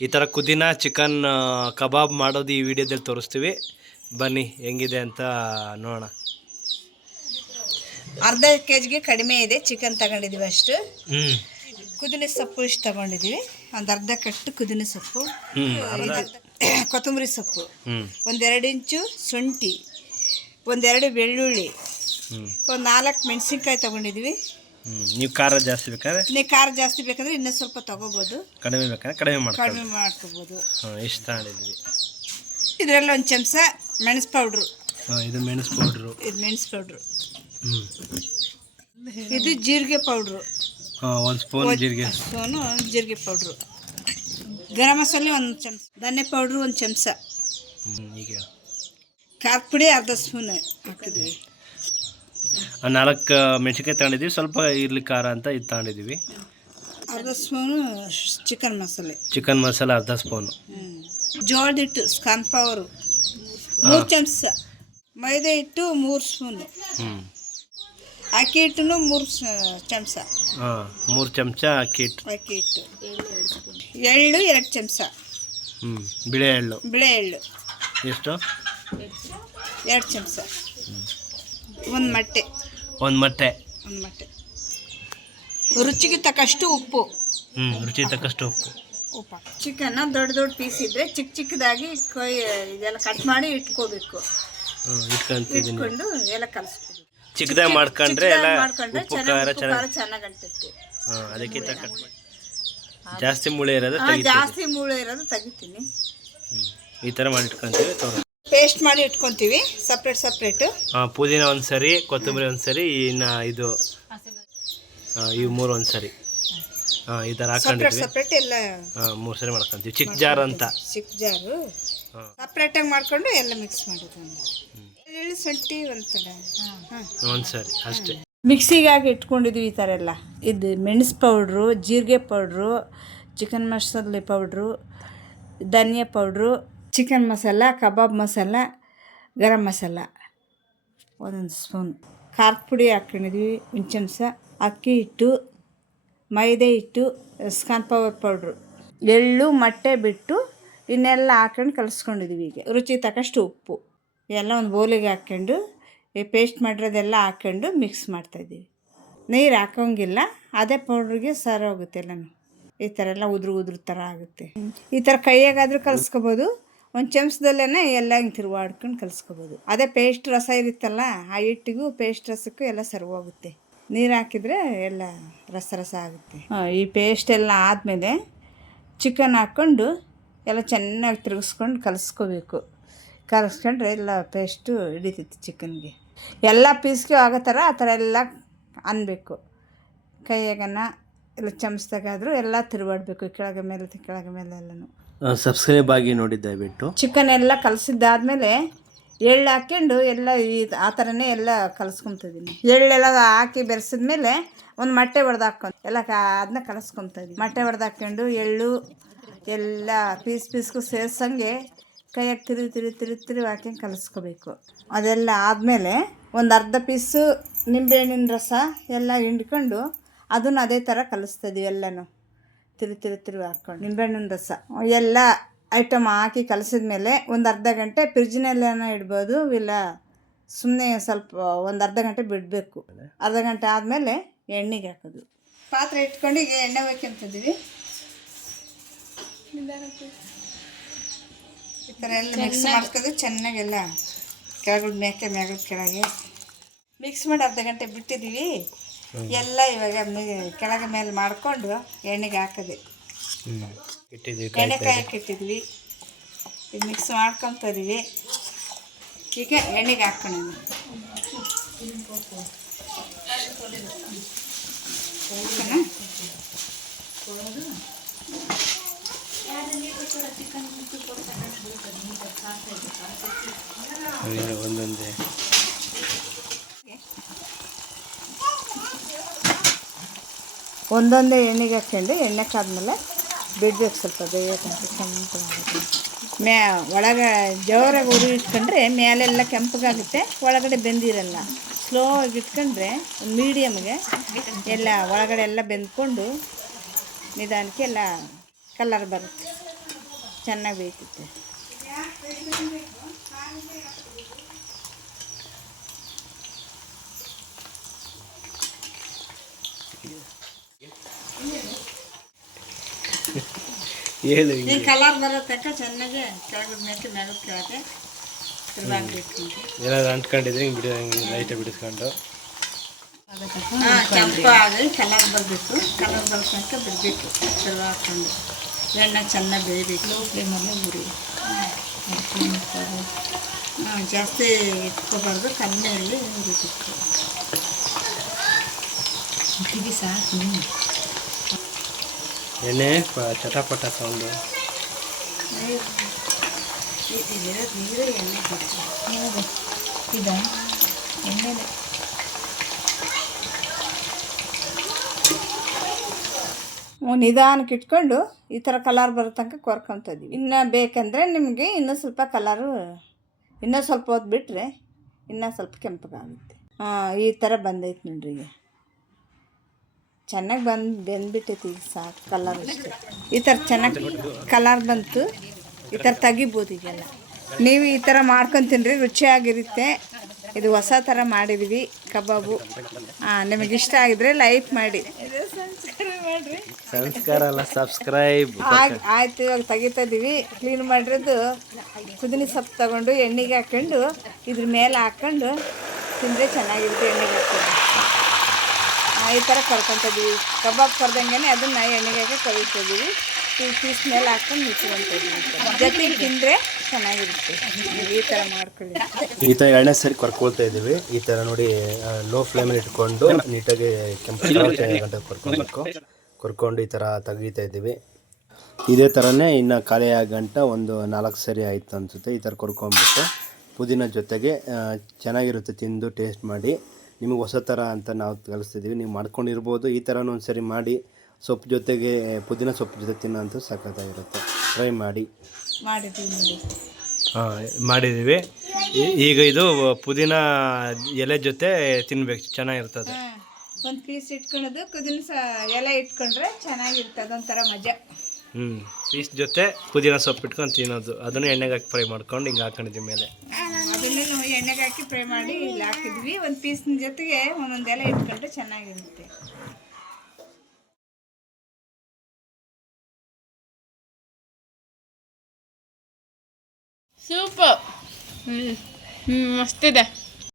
ಈ ಥರ ಕುದಿನ ಚಿಕನ್ ಕಬಾಬ್ ಮಾಡೋದು ಈ ವಿಡಿಯೋದಲ್ಲಿ ತೋರಿಸ್ತೀವಿ. ಬನ್ನಿ ಹೆಂಗಿದೆ ಅಂತ ನೋಡೋಣ. ಅರ್ಧ ಕೆ ಜಿಗೆ ಕಡಿಮೆ ಇದೆ ಚಿಕನ್ ತಗೊಂಡಿದ್ದೀವಿ ಅಷ್ಟು. ಹ್ಞೂ ಕುದಿನ ಸೊಪ್ಪು ಇಷ್ಟು ತಗೊಂಡಿದ್ದೀವಿ. ಒಂದು ಅರ್ಧ ಕಟ್ಟು ಕುದಿನ ಸೊಪ್ಪು. ಕೊತ್ತಂಬರಿ ಸೊಪ್ಪು. ಒಂದೆರಡು ಇಂಚು ಶುಂಠಿ. ಒಂದೆರಡು ಬೆಳ್ಳುಳ್ಳಿ. ಒಂದು ನಾಲ್ಕು ಮೆಣಸಿನ್ಕಾಯಿ ತೊಗೊಂಡಿದ್ದೀವಿ. ನೀವು ಖಾರ ಜಾಸ್ತಿ ಬೇಕಾದ್ರೆ? ನೀವು ಖಾರ ಜಾಸ್ತಿ ಬೇಕಾದ್ರೆ ಇನ್ನೂ ಸ್ವಲ್ಪ ತಗೋಬೋದು. ಕಡಿಮೆ ಬೇಕಾದ್ರೆ ಕಡಿಮೆ ಮಾಡ್ಕೊಳ್ಳಿ. ಕಡಿಮೆ ಮಾಡ್ಕೋಬೋದು. ಹಾಂ ಇಷ್ಟು ತಗೊಂಡಿದ್ವಿ ಇದರಲ್ಲಿ ಒಂದು ಚಮಚ ಮೆಣಸು ಪೌಡ್ರು. ಹಾಂ ಇದು ಮೆಣಸು ಪೌಡ್ರು. ಇದು ಮೆಣಸು ಪೌಡ್ರು. ಹ್ಞೂ ಇದು ಜೀರಿಗೆ ಪೌಡ್ರು. ಹಾಂ ಒಂದು ಸ್ಪೂನ್ ಜೀರಿಗೆ. ಸ್ಪೂನು ಜೀರಿಗೆ ಪೌಡ್ರು. ಗರಂ ಮಸಾಲೆ ಒಂದು ಚಮಚ ಧನ್ಯ ಪೌಡ್ರು ಒಂದು ಚಮಚ. ಹ್ಞೂ ಈಗ. ಖಾರದ ಪುಡಿ ಅರ್ಧ ಸ್ಪೂನ್ ಹಾಕಿದ್ವಿ. ನಾಲ್ಕು ಮೆಣಸಿನ್ಕಾಯಿ ತಗೊಂಡಿದ್ದೀವಿ. ಸ್ವಲ್ಪ ಇರ್ಲಿ ಖಾರ ಅಂತ ಇದು ತಗೊಂಡಿದ್ದೀವಿ. ಅರ್ಧ ಸ್ಪೂನು ಚಿಕನ್ ಮಸಾಲೆ. ಚಿಕನ್ ಮಸಾಲೆ ಅರ್ಧ ಸ್ಪೂನು. ಜೋಳದ ಹಿಟ್ಟು ಸ್ಕಾನ್ ಪವರು ಮೂರು ಚಮಚ. ಮೈದಾ ಹಿಟ್ಟು ಮೂರು ಸ್ಪೂನು. ಹ್ಞೂ ಅಕ್ಕಿ ಹಿಟ್ಟು ಮೂರು ಚಮಚ. ಹಾಂ ಮೂರು ಚಮಚ ಅಕ್ಕಿ ಹಿಟ್ಟು. ಅಕ್ಕಿ ಹಿಟ್ಟು. ಎಳ್ಳು ಎರಡು ಚಮಚ. ಹ್ಞೂ ಬಿಳೆ ಎಳ್ಳು. ಬಿಳೆ ಎಳ್ಳು. ಎಷ್ಟು? ಎರಡು ಚಮಚ. ಒಂದು ಮೊಟ್ಟೆ. ಒಂದು ಮೊಟ್ಟೆ. ಒಂದು ಮೊಟ್ಟೆ. ರುಚಿಗೆ ತಕ್ಕಷ್ಟು ಉಪ್ಪು. ಹ್ಞೂ ರುಚಿಗೆ ತಕ್ಕಷ್ಟು ಉಪ್ಪು. ಉಪ್ಪು. ಚಿಕನ್ನ ದೊಡ್ಡ ದೊಡ್ಡ ಪೀಸ್ ಇದ್ರೆ ಚಿಕ್ಕ ಚಿಕ್ಕದಾಗಿ ಕೊಯ್ ಇದೆಲ್ಲ ಕಟ್ ಮಾಡಿ ಇಟ್ಕೋಬೇಕು. ಇಟ್ಕೊಂತಿದ್ದೀನಿ ಇಟ್ಕೊಂಡು ಎಲ್ಲ ಕಲಿಸ್ಬೇಕು ಚಿಕ್ಕದಾಗಿ ಮಾಡ್ಕೊಂಡ್ರೆ ಎಲ್ಲ ಮಾಡ್ಕೊಂಡ್ರೆ ಉಪ್ಪು ಚೆನ್ನಾಗಿ ಖಾರ ಚೆನ್ನಾಗಿ ಖಾರ ಚೆನ್ನಾಗಿ ಅಂಟುತ್ತೆ ಹಾಂ ಅದಕ್ಕಿಂತ ಕಟ್ ಮಾಡಿ. ಜಾಸ್ತಿ ಮೂಳೆ ಇರೋದು ತೆಗಿತೀವಿ. ಜಾಸ್ತಿ ಮೂಳೆ ಇರೋದು ತೆಗಿತೀನಿ. ಹ್ಞೂ ಈ ಥರ ಮಾಡಿ ಇಟ್ಕೊಂತೀವಿ ತೋರಿಸ್ ಪೇಸ್ಟ್ ಮಾಡಿ ಇಟ್ಕೊಂತೀವಿ ಸಪ್ರೇಟ್ ಸಪ್ರೇಟ್ ಹಾಂ ಪುದೀನ ಒಂದು ಸರಿ ಕೊತ್ತಂಬರಿ ಒಂದು ಸರಿ ಇನ್ನು ಇದು ಹಾಂ ಇವು ಮೂರು ಒಂದು ಸರಿ ಹಾಂ ಈ ಥರ ಸಪ್ರೇಟ್ ಹಾಕೊಂಡಿದ್ವಿ ಸಪ್ರೇಟ್ ಎಲ್ಲ ಹಾಂ ಮೂರು ಸರಿ ಮಾಡ್ಕೊಂತೀವಿ. ಚಿಕ್ಕ ಜಾರ್ ಅಂತ. ಚಿಕ್ಕ ಜಾರು. ಹಾಂ. ಸಪ್ರೇಟಾಗಿ ಮಾಡ್ಕೊಂಡು ಎಲ್ಲ ಮಿಕ್ಸ್ ಮಾಡೋದು. ಬೆಳ್ಳುಳ್ಳಿ ಶುಂಠಿ ಒಂದು ತಡ ಹಾಂ. ಒಂದು ಸರಿ ಅಷ್ಟೇ. ಮಿಕ್ಸಿಗಾಗಿ ಇಟ್ಕೊಂಡಿದ್ವಿ ಈ ಥರ ಎಲ್ಲ. ಇದು ಮೆಣಸು ಪೌಡ್ರು ಜೀರಿಗೆ ಪೌಡ್ರು ಚಿಕನ್ ಮಸಾಲೆ ಪೌಡ್ರು ಧನಿಯಾ powder chicken masala, kebab masala, garam masala. ಒಂದೊಂದು ಸ್ಪೂನ್. ಖಾರದ ಪುಡಿ ಹಾಕ್ಕೊಂಡಿದ್ವಿ ಚಮಚ ಅಕ್ಕಿ ಹಿಟ್ಟು, ಮೈದೆ ಹಿಟ್ಟು ಸ್ಕಾನ್ ಪವರ್ ಪೌಡ್ರು. ಎಳ್ಳು, ಮೊಟ್ಟೆ ಬಿಟ್ಟು ಇನ್ನೆಲ್ಲ ಹಾಕೊಂಡು ಕಲಿಸ್ಕೊಂಡಿದ್ವಿ ಈಗ. ರುಚಿ ತಕ್ಕಷ್ಟು ಉಪ್ಪು. ಎಲ್ಲ ಒಂದು ಬೌಲಿಗೆ ಹಾಕ್ಕೊಂಡು, ಈ ಪೇಸ್ಟ್ ಮಾಡಿರೋದೆಲ್ಲ ಹಾಕ್ಕೊಂಡು ಮಿಕ್ಸ್ ಮಾಡ್ತಾಯಿದ್ದೀವಿ. ನೀರು ಹಾಕೋಂಗಿಲ್ಲ, ಅದೇ ಪೌಡ್ರಿಗೆ ಸರಿ ಹೋಗುತ್ತೆ ಎಲ್ಲನೂ. ಈ ಥರ ಎಲ್ಲ ಉದುರು ಉದುರು ಥರ ಆಗುತ್ತೆ. ಈ ಥರ ಕೈಯಾಗಾದರೂ ಕಲಿಸ್ಕೋಬೋದು. ಒಂದು ಚಮಚದಲ್ಲೇ ಎಲ್ಲ ಹಿಂಗೆ ತಿರುವಾಡ್ಕೊಂಡು ಕಲಿಸ್ಕೋಬೋದು. ಅದೇ ಪೇಸ್ಟ್ ರಸ ಇರುತ್ತಲ್ಲ, ಆ ಹಿಟ್ಟಿಗೂ ಪೇಸ್ಟ್ ರಸಕ್ಕೂ ಎಲ್ಲ ಸರ್ವೋಗುತ್ತೆ ನೀರು ಹಾಕಿದರೆ ಎಲ್ಲ ರಸ ರಸ ಆಗುತ್ತೆ. ಈ ಪೇಸ್ಟ್ ಎಲ್ಲ ಆದಮೇಲೆ ಚಿಕನ್ ಹಾಕ್ಕೊಂಡು ಎಲ್ಲ ಚೆನ್ನಾಗಿ ತಿರುಗಿಸ್ಕೊಂಡು ಕಲಿಸ್ಕೋಬೇಕು. ಕಲಿಸ್ಕೊಂಡ್ರೆ ಎಲ್ಲ ಪೇಸ್ಟು ಹಿಡಿತೈತಿ ಚಿಕನ್ಗೆ ಎಲ್ಲ ಪೀಸ್ಗೆ ಆಗೋ ಥರ ಆ ಥರ ಎಲ್ಲ ಅನ್ಬೇಕು. ಕೈಯಾಗನ ಎಲ್ಲ ಚಮಚದಾಗಾದರೂ ಎಲ್ಲ ತಿರುಗಾಡಬೇಕು, ಕೆಳಗೆ ಮೇಲೆ ಕೆಳಗೆ ಮೇಲೆ ಎಲ್ಲನೂ. ಸಬ್ಸ್ಕ್ರೈಬ್ ಆಗಿ ನೋಡಿ ದಯವಿಟ್ಟು. ಚಿಕನ್ ಎಲ್ಲ ಕಲಸಿದ್ದಾದ್ಮೇಲೆ ಎಳ್ಳು ಹಾಕ್ಕೊಂಡು ಎಲ್ಲ ಈ ಆ ಥರನೇ ಎಲ್ಲ ಕಲಸ್ಕೊತಿದ್ದೀನಿ ಎಳ್ಳೆಲ್ಲ ಹಾಕಿ ಬೆರೆಸಿದ್ಮೇಲೆ ಒಂದು ಮೊಟ್ಟೆ ಹೊಡೆದು ಹಾಕ್ಕೊಂಡು ಎಲ್ಲ ಅದನ್ನ ಕಲಸ್ಕೊತಿದ್ದೀನಿ ಮೊಟ್ಟೆ ಹೊಡೆದು ಹಾಕ್ಕೊಂಡು ಎಳ್ಳು ಎಲ್ಲ ಪೀಸ್ ಪೀಸ್ಗೂ ಸೇರ್ಸಂಗೆ ಕೈಯಾಗಿ ತಿರು ತಿರು ತಿರು ತಿರು ಹಾಕಿ ಕಲಿಸ್ಕೋಬೇಕು. ಅದೆಲ್ಲ ಆದಮೇಲೆ ಒಂದು ಅರ್ಧ ಪೀಸು ನಿಂಬೆಹಣ್ಣಿನ ರಸ ಎಲ್ಲ ಹಿಂಡ್ಕೊಂಡು ಅದನ್ನು ಅದೇ ಥರ ಕಲಿಸ್ತಾ ಇದೀವಿ ಎಲ್ಲನೂ. ತಿರು ತಿರು ತಿರು ಹಾಕ್ಕೊಂಡು ನಿಂಬೆಹಣ್ಣಿನ ರಸ. ಎಲ್ಲ ಐಟಮ್ ಹಾಕಿ ಕಲಸಿದ ಮೇಲೆ ಒಂದು ಅರ್ಧ ಗಂಟೆ ಫ್ರಿಜ್ನಲ್ಲೇನೋ ಇಡ್ಬೋದು ಇಲ್ಲ ಸುಮ್ಮನೆ ಸ್ವಲ್ಪ ಒಂದು ಅರ್ಧ ಗಂಟೆ ಬಿಡಬೇಕು. ಅರ್ಧ ಗಂಟೆ ಆದಮೇಲೆ ಎಣ್ಣೆಗೆ ಹಾಕೋದು. ಪಾತ್ರೆ ಇಟ್ಕೊಂಡು ಈಗ ಎಣ್ಣೆ ಬೇಕಂತಿದ್ದೀವಿ ಈ ಥರ ಎಲ್ಲ ಮಿಕ್ಸ್ ಮಾಡ್ಕೊಂಡು ಚೆನ್ನಾಗೆಲ್ಲ ಕೆಳಗಡೆ ಮೇಕೆ ಮ್ಯಾಗದ ಕೆಳಗೆ ಮಿಕ್ಸ್ ಮಾಡಿ ಅರ್ಧ ಗಂಟೆ ಬಿಟ್ಟಿದ್ದೀವಿ. ಎಲ್ಲ ಇವಾಗ ಕೆಳಗೆ ಮೇಲೆ ಮಾಡಿಕೊಂಡು ಎಣ್ಣೆಗೆ ಹಾಕಿದೆ. ಎಣ್ಣೆ ಕಾಯಕ್ಕೆ ಇಟ್ಟಿದ್ವಿ. ಮಿಕ್ಸ್ ಮಾಡ್ಕೊತೀವಿ ಈಗ ಎಣ್ಣೆಗೆ ಹಾಕ್ಕೊಳ್ಳೋಣ ಓಕೆನಾ? ಒಂದೊಂದೇ ಒಂದೊಂದೇ ಎಣ್ಣೆಗೆ ಹಾಕ್ಕೊಂಡು ಎಣ್ಣೆ ಕಾದ್ಮೇಲೆ ಬಿಡ್ಬೇಕು ಸ್ವಲ್ಪ ಬೇಯಕ್ಕಂತ ಕೆಂಪು ಮ್ಯಾ ಒಳಗೆ ಜೋರಾಗಿ ಉರಿ ಇಟ್ಕೊಂಡ್ರೆ ಮೇಲೆಲ್ಲ ಕೆಂಪಗಾಗುತ್ತೆ, ಒಳಗಡೆ ಬೆಂದಿರಲ್ಲ. ಸ್ಲೋ ಆಗಿ ಇಟ್ಕೊಂಡ್ರೆ ಮೀಡಿಯಮ್ಗೆ ಎಲ್ಲ ಒಳಗಡೆ ಎಲ್ಲ ಬೆಂದ್ಕೊಂಡು ನಿಧಾನಕ್ಕೆ ಎಲ್ಲ ಕಲರ್ ಬರುತ್ತೆ. ಚೆನ್ನಾಗಿ ಬೇಯ್ತೈತೆ. ಹೇಳು ಈ ಕಲರ್ ಬರೋ ತನಕ ಚೆನ್ನಾಗಿ ಕೆಳಗದ ಮೇಲೆ ಕೆಳಗೆ ತಿರ್ಗಾಡ್ಬೇಕು ಏನಾದ್ರು ಅಂಟ್ಕೊಂಡಿದ್ರೆ ಹಿಂಗೆ ಬಿಡಿ ಹಿಂಗೆ ಲೈಟ್ ಬಿಡಿಸ್ಕೊಂಡು. ಕೆಂಪು ಕೆಂಪಾಗಿ ಕಲರ್ ಬರಬೇಕು. ಕಲರ್ ಬರೋ ತನಕ ಬಿಡಬೇಕು. ಹಾಕ್ಕೊಂಡು ಎಣ್ಣೆ ಚೆನ್ನಾಗಿ ಬೇಯಬೇಕು. ಲೋ ಫ್ಲೇಮಲ್ಲೇ ಬಿಡಿ ಹಾಂ ಜಾಸ್ತಿ ಇಟ್ಕೋಬಾರ್ದು. ಕಮ್ಮಿಯಲ್ಲಿ ಉರಿಬೇಕು. ಉರಿಗಿ ಸಾಕು. ಎಣ್ಣೆ ಚಟಪಟ ಸೌಂಡು. ಎಣ್ಣೆ ಇದ ಎಣ್ಣೆನೆ ನಿಧಾನಕ್ಕೆ ಇಟ್ಕೊಂಡು ಈ ಥರ ಕಲರ್ ಬರೋ ತನಕ ಕೊರ್ಕೊತಿದ್ವಿ ಇನ್ನು ಬೇಕಂದರೆ ನಿಮಗೆ ಇನ್ನೂ ಸ್ವಲ್ಪ ಕಲರು, ಇನ್ನೂ ಸ್ವಲ್ಪ ಹೊತ್ತು ಬಿಟ್ಟರೆ ಇನ್ನೂ ಸ್ವಲ್ಪ ಕೆಂಪಗಾಗುತ್ತೆ. ಹಾಂ ಈ ಥರ ಬಂದೈತೆ ನೋಡ್ರಿ ಈಗ. ಚೆನ್ನಾಗಿ ಬಂದು ಬೆಂದ್ಬಿಟ್ಟೈತಿ ಈಗ ಸಾಕು ಕಲರ್ ಅಷ್ಟೇ. ಈ ಥರ ಚೆನ್ನಾಗಿ ಕಲರ್ ಬಂತು ಈ ಥರ ತೆಗಿಬೋದು ಈಗೆಲ್ಲ. ನೀವು ಈ ಥರ ಮಾಡ್ಕೊಂಡು ತಿನ್ನಿರಿ ರುಚಿಯಾಗಿರುತ್ತೆ. ಇದು ಹೊಸ ಥರ ಮಾಡಿದ್ವಿ ಕಬಾಬು. ಹಾಂ ನಿಮಗೆ ಇಷ್ಟ ಆಗಿದ್ರೆ ಲೈಕ್ ಮಾಡಿ. ಮಾಡಿರಿ ಸಂಸ್ಕಾರ ಅಲ್ಲ ಸಬ್ಸ್ಕ್ರೈಬ್ ಆಗ ಆಯ್ತು ಇವಾಗ ತೆಗಿತಾ ಇದೀವಿ. ಕ್ಲೀನ್ ಮಾಡಿರೋದು ಕುದಿನ ಸೊಪ್ಪು ತಗೊಂಡು ಎಣ್ಣೆಗೆ ಹಾಕ್ಕೊಂಡು ಇದ್ರ ಮೇಲೆ ಹಾಕ್ಕೊಂಡು ತಿಂದರೆ ಚೆನ್ನಾಗಿರುತ್ತೆ ಎಣ್ಣೆಗೆ ಹಾಕ್ಕೊಂಡು ಆ, ಈ ಥರ ಕರ್ಕೊತಿದ್ದೀವಿ ಕಬಾಬ್ ಕರ್ದಂಗೆ ಅದನ್ನು ಎಣ್ಣೆಗೆ ಕರಿತಿದ್ದೀವಿ ಈ ಪೀಸ್ ಮೇಲೆ ಹಾಕೊಂಡು ಮುಚ್ಕೊಂತಿದ್ದೀವಿ ಜೊತೆಗೆ ತಿಂದರೆ ಚೆನ್ನಾಗಿರುತ್ತೆ. ಈ ಥರ ಮಾಡ್ಕೊಳ್ಳಿ. ಈ ಥರ ಎಣ್ಣೆ ಸರಿ ಕರ್ಕೊಳ್ತಾ ಇದ್ದೀವಿ. ಈ ಥರ ನೋಡಿ ಲೋ ಫ್ಲೇಮಲ್ಲಿ ಇಟ್ಕೊಂಡು ನೀಟಾಗಿ ಕೆಂಪು ಕರ್ಕೊಬೇಕು ಗಂಟೆ ಕರ್ಕೊಬೇಕು. ಕೊರ್ಕೊಂಡು ಈ ಥರ ತೆಗಿತಾ ಇದ್ದೀವಿ. ಇದೇ ಥರನೇ ಇನ್ನು ಖಾಲಿ ಗಂಟ ಒಂದು ನಾಲ್ಕು ಸರಿ ಆಯಿತು ಅನಿಸುತ್ತೆ. ಈ ಥರ ಕೊರ್ಕೊಂಬಿಟ್ಟು ಪುದೀನ ಜೊತೆಗೆ ಚೆನ್ನಾಗಿರುತ್ತೆ ತಿಂದು ಟೇಸ್ಟ್ ಮಾಡಿ. ನಿಮಗೆ ಹೊಸ ಥರ ಅಂತ ನಾವು ಕಲಿಸ್ತಿದ್ದೀವಿ ನೀವು ಮಾಡ್ಕೊಂಡಿರ್ಬೋದು. ಈ ಥರನೂ ಒಂದು ಸರಿ ಮಾಡಿ ಸೊಪ್ಪು ಜೊತೆಗೆ ಪುದೀನ ಸೊಪ್ಪು ಜೊತೆ ತಿನ್ನೋಂತೂ ಸಖತ್ತಾಗಿರುತ್ತೆ. ಟ್ರೈ ಮಾಡಿ. ಮಾಡಿದ್ದೀವಿ ನೋಡಿ. ಮಾಡಿದ್ದೀವಿ. ಈಗ ಇದು ಪುದೀನ ಎಲೆ ಜೊತೆ ತಿನ್ಬೇಕು. ಚೆನ್ನಾಗಿರ್ತದೆ. ಒಂದು ಪೀಸ್ ಇಟ್ಕೊಳ್ಳೋದು ಕುದಿನ ಸ ಎಲೆ ಇಟ್ಕೊಂಡ್ರೆ ಚೆನ್ನಾಗಿರ್ತದೆ ಒಂಥರ ಮಜಾ. ಹ್ಞೂ ಪೀಸ್ ಜೊತೆ ಪುದೀನ ಸೊಪ್ಪು ಇಟ್ಕೊಂಡು ತಿನ್ನೋದು. ಅದನ್ನು ಎಣ್ಣೆಗೆ ಹಾಕಿ ಫ್ರೈ ಮಾಡ್ಕೊಂಡು ಹಿಂಗೆ ಹಾಕೊಂಡಿದ್ದೀವಿ ಮೇಲೆ. ಎಣ್ಣೆಗೆ ಹಾಕಿ ಫ್ರೈ ಮಾಡಿ ಇಲ್ಲಿ ಹಾಕಿದ್ವಿ. ಒಂದು ಪೀಸ್ನ ಜೊತೆಗೆ ಒಂದೊಂದೆಲ್ಲ ಇಟ್ಕೊಂಡ್ರೆ ಚೆನ್ನಾಗಿರುತ್ತೆ. ಸೂಪರ್. ಹ್ಞೂ ಮಸ್ತಿದೆ